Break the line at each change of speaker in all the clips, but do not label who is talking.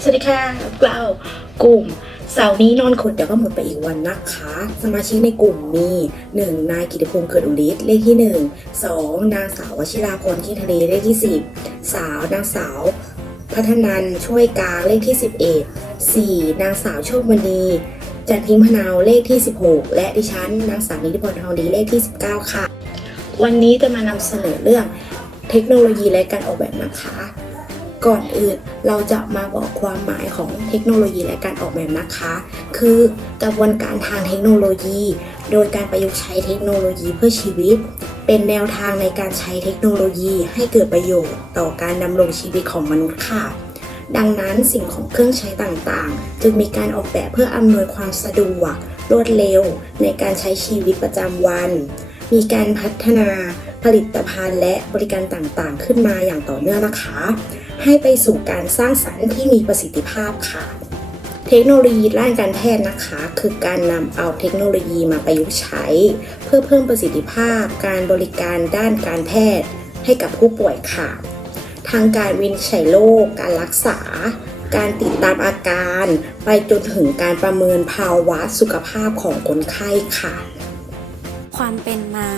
สวัสดีค่ะกเรากลุ่มเสาร์นี้นอนขดเดี๋ยวก็หมดไปอีกวันนะคะ สมาชิกในกลุ่มมี 1. นายกิติพงศ์เกิดอุลิศเลขที่ 1 2. นางสาววชิราพรที่ทะเลเลขที่ 10สาวนางสาวพัฒนันช่วยกาเลขที่ 11 4. นางสาวโชคมณีจันทิงพนาวเลขที่ 16 และดิฉันนางสาวนิติพรทองดีเลขที่ 19 ค่ะ วันนี้จะมานำเสนอเรื่องเทคโนโลยีและการออกแบบนะคะ ก่อนอื่นเราจะมาบอกความหมายของเทคโนโลยีและการออกแบบนะคะ คือกระบวนการทางเทคโนโลยี โดยการประยุกต์ใช้เทคโนโลยีเพื่อชีวิต เป็นแนวทางในการใช้เทคโนโลยีให้เกิดประโยชน์ต่อการดำรงชีวิตของมนุษย์ค่ะ ดังนั้นสิ่งของเครื่องใช้ต่างๆ จึงมีการออกแบบเพื่ออำนวยความสะดวก รวดเร็ว ในการใช้ชีวิตประจำวัน มีการพัฒนาผลิตภัณฑ์และบริการต่างๆ ขึ้นมาอย่างต่อเนื่องนะคะ ให้ไปสู่การสร้างสรรค์ที่มีประสิทธิภาพค่ะ เทคโนโลยีด้านการแพทย์นะคะ คือการนำเอาเทคโนโลยีมาประยุกต์ใช้ เพื่อเพิ่มประสิทธิภาพ การบริการด้านการแพทย์ ให้กับผู้ป่วยค่ะ ทางการวินิจฉัยโรคการรักษา การติดตามอาการ ไปจนถึงการประเมินภาวะสุขภาพของคนไข้ค่ะ
ความเป็นมา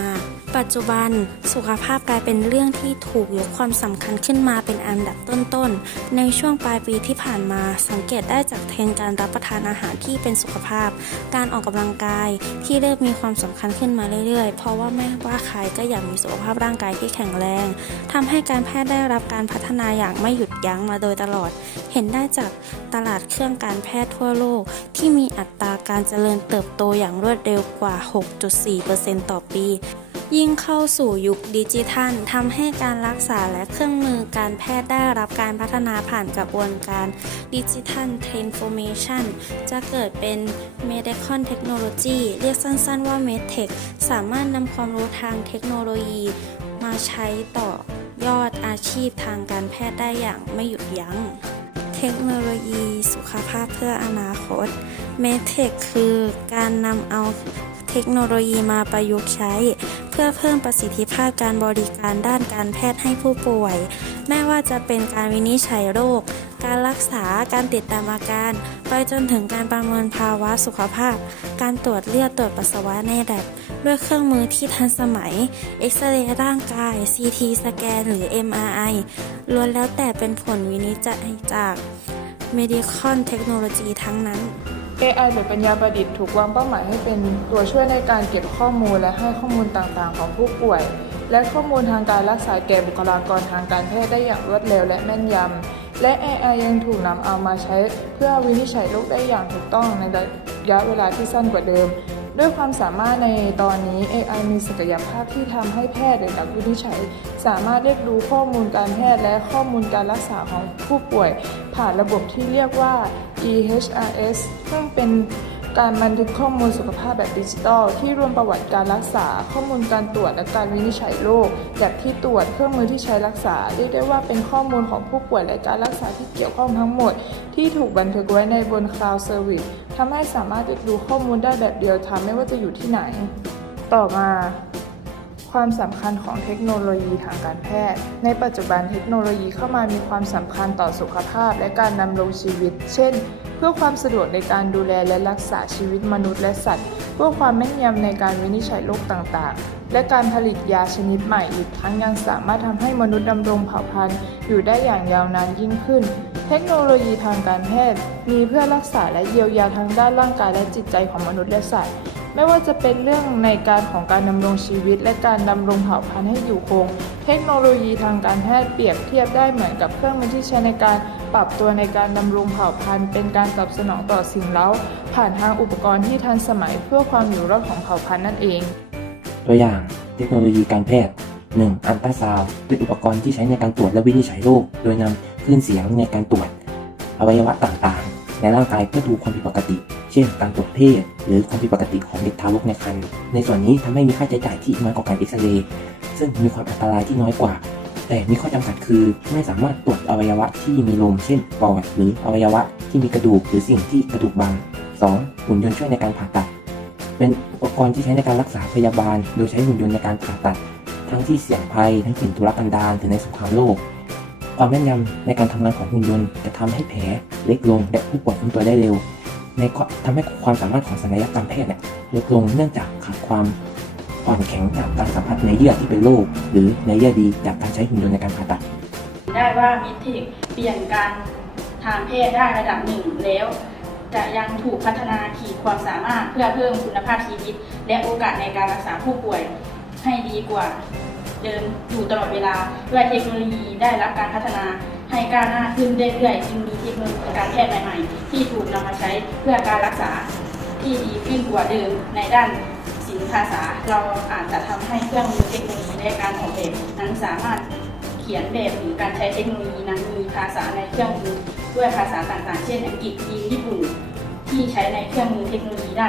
ปัจจุบันสุขภาพกลายเป็นเรื่องที่ถูกยกความสำคัญขึ้นมาเป็นอันดับต้นๆ ในช่วงปลายปีที่ผ่านมาสังเกตได้จากเทรนการรับประทานอาหารที่เป็นสุขภาพ การออกกำลังกายที่เริ่มมีความสำคัญขึ้นมาเรื่อยๆ เพราะว่าไม่ว่าใครก็อยากมีสุขภาพร่างกายที่แข็งแรงทำให้การแพทย์ได้รับการพัฒนาอย่างไม่หยุดยั้งมาโดยตลอด เห็นได้จากตลาดเครื่องการแพทย์ทั่วโลก ที่มีอัตราการเจริญเติบโตอย่างรวดเร็วกว่า 6.4%ต่อปี ยิ่งเข้าสู่ยุคดิจิทัลทำให้การรักษาและเครื่องมือการแพทย์ได้รับการพัฒนาผ่านกระบวนการดิจิทัล transformation จะเกิดเป็น medical technology เรียกสั้นๆว่า medtech สามารถนำความรู้ทางเทคโนโลยีมาใช้ต่อยอดอาชีพทางการแพทย์ได้อย่างไม่หยุดยัง้ง เทคโนโลยีสุขภาพเพื่ออนาคต medtech คือการนำเอา เทคโนโลยีมาประยุกต์ใช้ เพื่อเพิ่มประสิทธิภาพการบริการด้านการแพทย์ให้ผู้ป่วย ไม่ว่าจะเป็นการวินิจฉัยโรค การรักษาการติดตามอาการ ไปจนถึงการประเมินภาวะสุขภาพ การตรวจเลือดตรวจปัสสาวะในแลบด้วยเครื่องมือที่ทันสมัย เอ็กซเรย์ร่างกาย CT สแกน หรือ MRI ล้วนแล้วแต่เป็นผลวินิจฉัยจาก Medical Technology ทั้งนั้น
AI หรือปัญญาประดิษฐ์ถูกวางเป้าหมายให้เป็นตัวช่วยในการเก็บข้อมูลและให้ข้อมูลต่างๆ ของผู้ป่วย และข้อมูลทางการรักษาแก่บุคลากรทางการแพทย์ได้อย่างรวดเร็วและแม่นยำ และ AI ยังถูกนำเอามาใช้เพื่อวินิจฉัยโรคได้อย่างถูกต้องในระยะเวลาที่สั้นกว่าเดิม ด้วยความสามารถในตอนนี้ AI มีศักยภาพที่ทำให้แพทย์หรือนักวินิจฉัย สามารถเรียกดูข้อมูลการแพทย์และข้อมูลการรักษาของผู้ป่วย ผ่านระบบที่เรียกว่า EHRS ซึ่งเป็น การบันทึกข้อมูลสุขภาพแบบดิจิทัล ที่รวมประวัติการรักษา ข้อมูลการตรวจและการวินิจฉัยโรคแบบที่ตรวจเครื่องมือที่ใช้รักษาเรียกได้ว่าเป็นข้อมูลของผู้ป่วยและการรักษาที่เกี่ยวข้องทั้งหมด ที่ถูกบันทึกไว้ในบน Cloud Service ทำให้สามารถดูข้อมูลได้แบบเดียวทันไม่ว่าจะอยู่ที่ไหน ต่อมา ความสำคัญของเทคโนโลยีทางการแพทย์ ในปัจจุบันเทคโนโลยีเข้ามามีความสำคัญต่อสุขภาพและการดำรงชีวิต เช่น เพื่อความสะดวกในการดูแลและรักษาชีวิตมนุษย์และสัตว์ เพื่อความแม่นยำในการวินิจฉัยโรคต่างๆ และการผลิตยาชนิดใหม่อีกทั้งยังสามารถทำให้มนุษย์ดำรงเผ่าพันธุ์อยู่ได้อย่างยาวนานยิ่งขึ้น เทคโนโลยีทางการแพทย์ มีเพื่อรักษาและเยียวยาทางด้านร่างกายและจิตใจของมนุษย์และสัตว์ ไม่ว่าจะเป็นเรื่องในการของการดำรงชีวิต และการดำรงเผ่าพันธุ์ให้อยู่คง เทคโนโลยีทางการแพทย์เปรียบเทียบได้เหมือนกับเครื่องมือที่ใช้ในการปรับตัวในการดำรงเผ่าพันธุ์ เป็นการตอบสนองต่อสิ่งเร้า ผ่านทางอุปกรณ์ที่ทันสมัยเพื่อความอยู่รอดของเผ่าพันธุ์นั่นเอง
ตัวอย่างเทคโนโลยีการแพทย์ 1. อัลตราซาวด์เป็นอุปกรณ์ที่ใช้ในการตรวจและวินิจฉัยโรค โดยนำคลื่นเสียงในการตรวจ อวัยวะต่างๆ ในร่างกายเพื่อดูความผิดปกติ เช่นการตรวจเพศหรือความผิดปกติของเด็กทารกในครรภ์ในส่วนนี้ทำให้มีค่าใช้จ่ายที่น้อยกว่าการเอ็กซเรย์ซึ่งมีความอันตรายที่น้อยกว่า แต่มีข้อจำกัดคือ ไม่สามารถตรวจอวัยวะที่มีลมเช่นปอดหรืออวัยวะที่มีกระดูกหรือสิ่งที่กระดูกบาง 2. หุ่นยนต์ช่วยในการผ่าตัด เป็นอุปกรณ์ที่ใช้ในการรักษาพยาบาล โดยใช้หุ่นยนต์ในการผ่าตัด ทั้งที่เสี่ยงภัยทั้งสิ่งทุรกันดารถึงในสงครามโลกความแม่นยำในการทำงานของหุ่นยนต์จะทำให้แผลเล็กลงและผู้ป่วยฟื้นตัวได้เร็ว ในทำให้ความสามารถของศัลยกรรมแพทย์เนี่ยลดลงเนื่องจากขาดความอ่อนแข็งจากการสัมผัสในเยื่อที่เป็นโรคหรือในเยื่อดีจากการใช้หุ่นยนต์ในการผ่าตัด
ได้ว่ามิเทคเปลี่ยนการทางเพศได้ระดับหนึ่งแล้ว จะยังถูกพัฒนาขีดความสามารถเพื่อเพิ่มคุณภาพชีวิต และโอกาสในการรักษาผู้ป่วยให้ดีกว่า เดิมอยู่ตลอดเวลาด้วยเทคโนโลยีได้รับการพัฒนา ให้ก้าวหน้าขึ้นเรื่อยๆจึงมีเทคโนโลยีการแพทย์ใหม่ๆ ที่ถูกนำมาใช้เพื่อการรักษาที่ดีขึ้นกว่าเดิมในด้านศิลปภาษา เราอาจจะทำให้เครื่องมือเทคโนโลยีและการออกแบบนั้นสามารถเขียนแบบหรือการใช้เทคโนโลยีนั้นมีภาษาในเครื่องมือด้วยภาษาต่างๆ เช่น อังกฤษจีนญี่ปุ่นที่ใช้ในเครื่องมือเทคโนโลยีได้